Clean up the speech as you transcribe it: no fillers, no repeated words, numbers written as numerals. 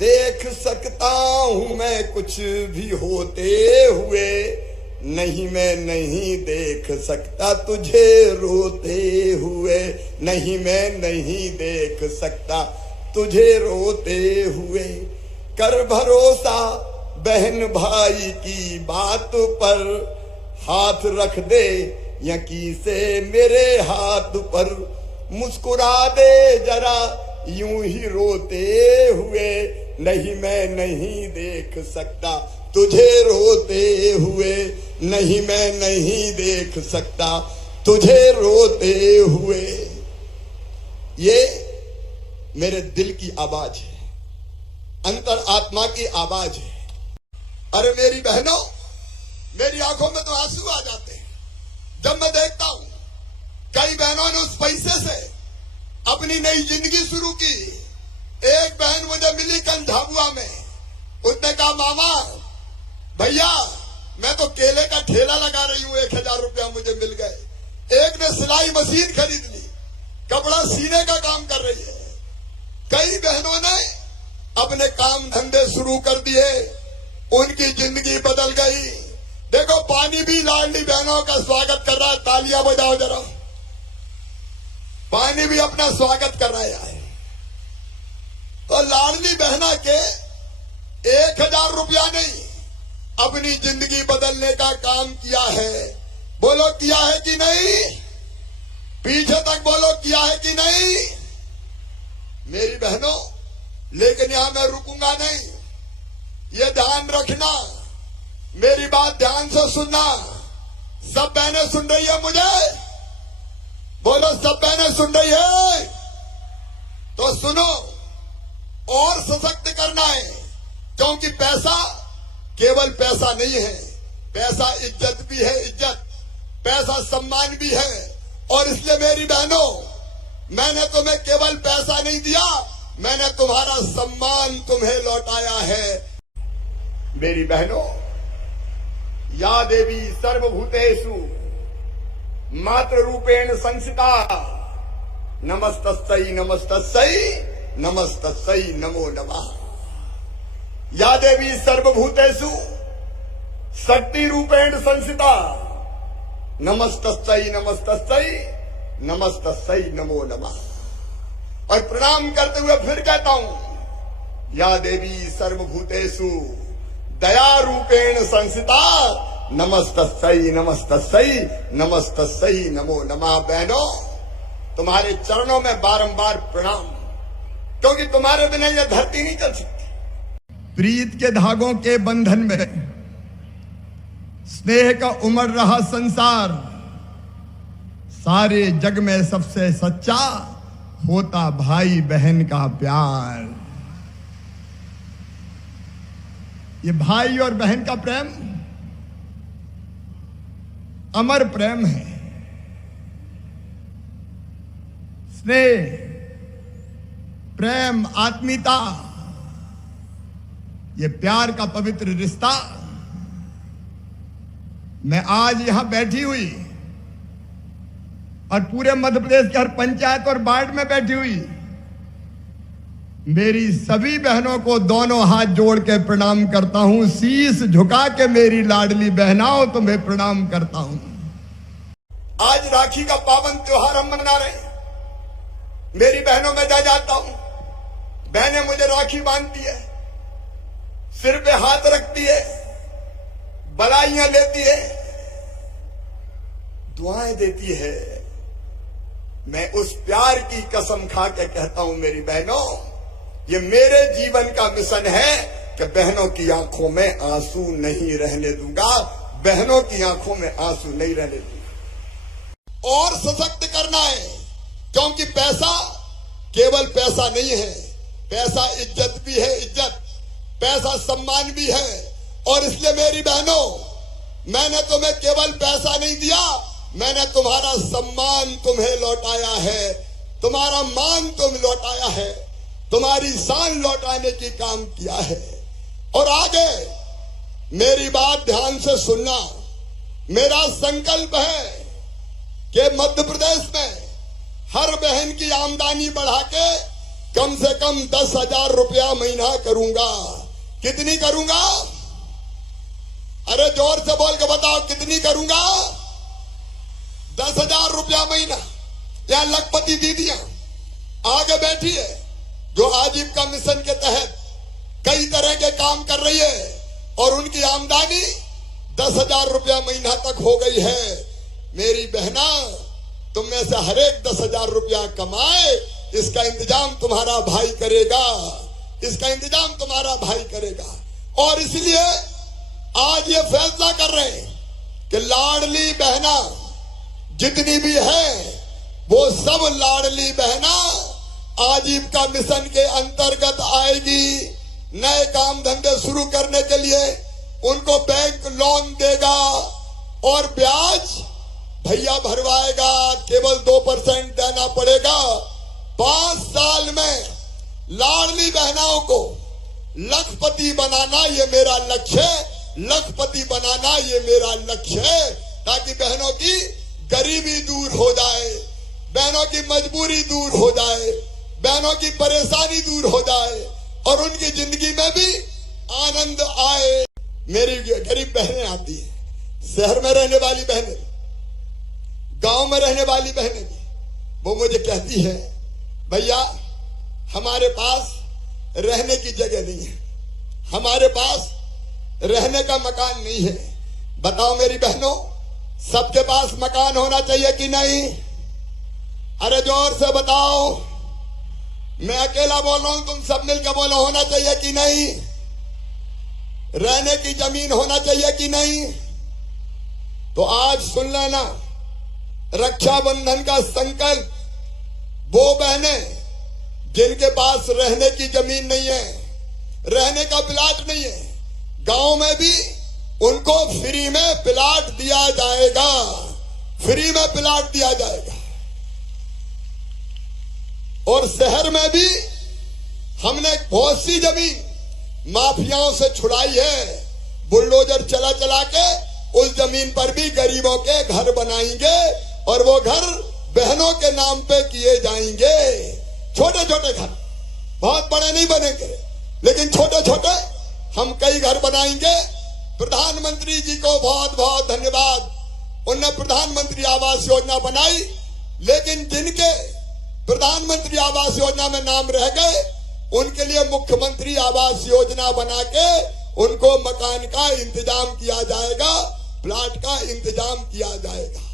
देख सकता हूं मैं कुछ भी होते हुए, नहीं मैं नहीं देख सकता तुझे रोते हुए, नहीं मैं नहीं देख सकता तुझे रोते हुए। कर भरोसा बहन भाई की बात पर, हाथ रख दे यकी से मेरे हाथ पर, मुस्कुरा दे जरा यूं ही रोते हुए, नहीं मैं नहीं देख सकता तुझे रोते हुए, नहीं मैं नहीं देख सकता तुझे रोते हुए। ये मेरे दिल की आवाज है, अंतर आत्मा की आवाज है। अरे मेरी बहनों, मेरी आंखों में तो आंसू आ जाते हैं जब मैं देखता हूं कई बहनों ने उस पैसे से अपनी नई जिंदगी शुरू की। एक बहन मुझे मिली कल झाबुआ में, उसने कहा मामा भैया मैं तो केले का ठेला लगा रही हूं, 1000 रुपया मुझे मिल गए। एक ने सिलाई मशीन खरीद ली, कपड़ा सीने का काम कर रही है। कई बहनों ने अपने काम धंधे शुरू कर दिए, उनकी जिंदगी बदल गई। देखो पानी भी लाडली बहनों का स्वागत कर रहा है, तालियां बजाओ जरा। पानी भी अपना स्वागत कर रहा है। तो लाडली बहना के 1000 रुपया नहीं, अपनी जिंदगी बदलने का काम किया है। बोलो किया है कि नहीं? पीछे तक बोलो किया है कि नहीं? मेरी बहनों, लेकिन यहां मैं रुकूंगा नहीं। ये ध्यान रखना, मेरी बात ध्यान से सुनना। सब बहनें सुन रही है मुझे? बोलो सब बहनें सुन रही है? तो सुनो, और सशक्त करना है, क्योंकि पैसा केवल पैसा नहीं है, पैसा इज्जत भी है, इज्जत, पैसा सम्मान भी है। और इसलिए मेरी बहनों, मैंने तुम्हें केवल पैसा नहीं दिया, मैंने तुम्हारा सम्मान तुम्हें लौटाया है। मेरी बहनों, या देवी सर्वभूतेषु मातृ रूपेण संस्थिता, नमस्तस्यै नमस्तस्यै नमस्तस्यै नमो नमः। या देवी सर्वभूतेषु शक्ति रूपेण संस्थिता, नमस्तस्यै नमस्तस्यै नमस्तस्यै नमो नमः। और प्रणाम करते हुए फिर कहता हूं, या देवी सर्वभूतेषु दया रूपेण संस्थिता, नमस्तस्यै नमस्तस्यै नमस्तस्यै नमो नमः। बहनों, तुम्हारे चरणों में बारंबार प्रणाम, क्योंकि तुम्हारे बिना यह धरती नहीं चल सकती। प्रीत के धागों के बंधन में स्नेह का उमड़ रहा संसार, सारे जग में सबसे सच्चा होता भाई बहन का प्यार। ये भाई और बहन का प्रेम अमर प्रेम है। स्नेह, प्रेम, आत्मीयता, ये प्यार का पवित्र रिश्ता। मैं आज यहां बैठी हुई और पूरे मध्य प्रदेश के हर पंचायत और वार्ड में बैठी हुई मेरी सभी बहनों को दोनों हाथ जोड़ के प्रणाम करता हूं। शीश झुका के मेरी लाडली बहनाओं तुम्हें प्रणाम करता हूं। आज राखी का पावन त्योहार हम मना रहे हैं। मेरी बहनों में जा जाता हूं, बहनें मुझे राखी बांधती है, सिर पे हाथ रखती है, बधाइयां लेती है, दुआएं देती है। मैं उस प्यार की कसम खा के कहता हूं, मेरी बहनों, ये मेरे जीवन का मिशन है कि बहनों की आंखों में आंसू नहीं रहने दूंगा, बहनों की आंखों में आंसू नहीं रहने दूंगा। और सशक्त करना है, क्योंकि पैसा केवल पैसा नहीं है, पैसा इज्जत भी है, इज्जत, पैसा सम्मान भी है। और इसलिए मेरी बहनों, मैंने तुम्हें केवल पैसा नहीं दिया, मैंने तुम्हारा सम्मान तुम्हें लौटाया है, तुम्हारा मान तुम लौटाया है, तुम्हारी शान लौटाने की काम किया है। और आगे मेरी बात ध्यान से सुनना। मेरा संकल्प है कि मध्य प्रदेश में हर बहन की आमदनी बढ़ा के कम से कम 10,000 रुपया महीना करूंगा। कितनी करूंगा? अरे जोर से बोल के बताओ, कितनी करूंगा? 10,000 रुपया महीना। या लखपति दीदियां आगे बैठी है जो आजीविका मिशन के तहत कई तरह के काम कर रही है और उनकी आमदनी 10,000 रुपया महीना तक हो गई है। मेरी बहना, तुम में से हर एक 10,000 रुपया कमाए, इसका इंतजाम तुम्हारा भाई करेगा, इसका इंतजाम तुम्हारा भाई करेगा। और इसलिए आज ये फैसला कर रहे हैं कि लाडली बहना जितनी भी है वो सब लाडली बहना आजीविका मिशन के अंतर्गत आएगी। नए काम धंधे शुरू करने के लिए उनको बैंक लोन देगा और ब्याज भैया भरवाएगा, केवल 2% देना पड़ेगा। 5 साल में लाडली बहनाओं को लखपति बनाना ये मेरा लक्ष्य है, लखपति बनाना ये मेरा लक्ष्य है, ताकि बहनों की गरीबी दूर हो जाए, बहनों की मजबूरी दूर हो जाए, बहनों की परेशानी दूर हो जाए और उनकी जिंदगी में भी आनंद आए। मेरी गरीब बहनें आती है, शहर में रहने वाली बहनें, गांव में रहने वाली बहनें भी, वो मुझे कहती है भैया हमारे पास रहने की जगह नहीं है, हमारे पास रहने का मकान नहीं है। बताओ मेरी बहनों, सबके पास मकान होना चाहिए कि नहीं? अरे जोर से बताओ। मैं अकेला बोल रहा हूं, तुम सब मिलकर बोलो, होना चाहिए कि नहीं? रहने की जमीन होना चाहिए कि नहीं? तो आज सुन लेना, रक्षाबंधन का संकल्प, वो बहनें जिनके पास रहने की जमीन नहीं है, रहने का प्लाट नहीं है, गांव में भी उनको फ्री में प्लाट दिया जाएगा, फ्री में प्लाट दिया जाएगा। और शहर में भी हमने बहुत सी जमीन माफियाओं से छुड़ाई है, बुलडोजर चला चला के उस जमीन पर भी गरीबों के घर बनाएंगे और वो घर बहनों के नाम पे किए जाएंगे। छोटे छोटे घर, बहुत बड़े नहीं बनेंगे, लेकिन छोटे छोटे हम कई घर बनाएंगे। प्रधानमंत्री जी को बहुत बहुत धन्यवाद, उन्होंने प्रधानमंत्री आवास योजना बनाई, लेकिन जिनके प्रधानमंत्री आवास योजना में नाम रह गए उनके लिए मुख्यमंत्री आवास योजना बना के उनको मकान का इंतजाम किया जाएगा, प्लाट का इंतजाम किया जाएगा।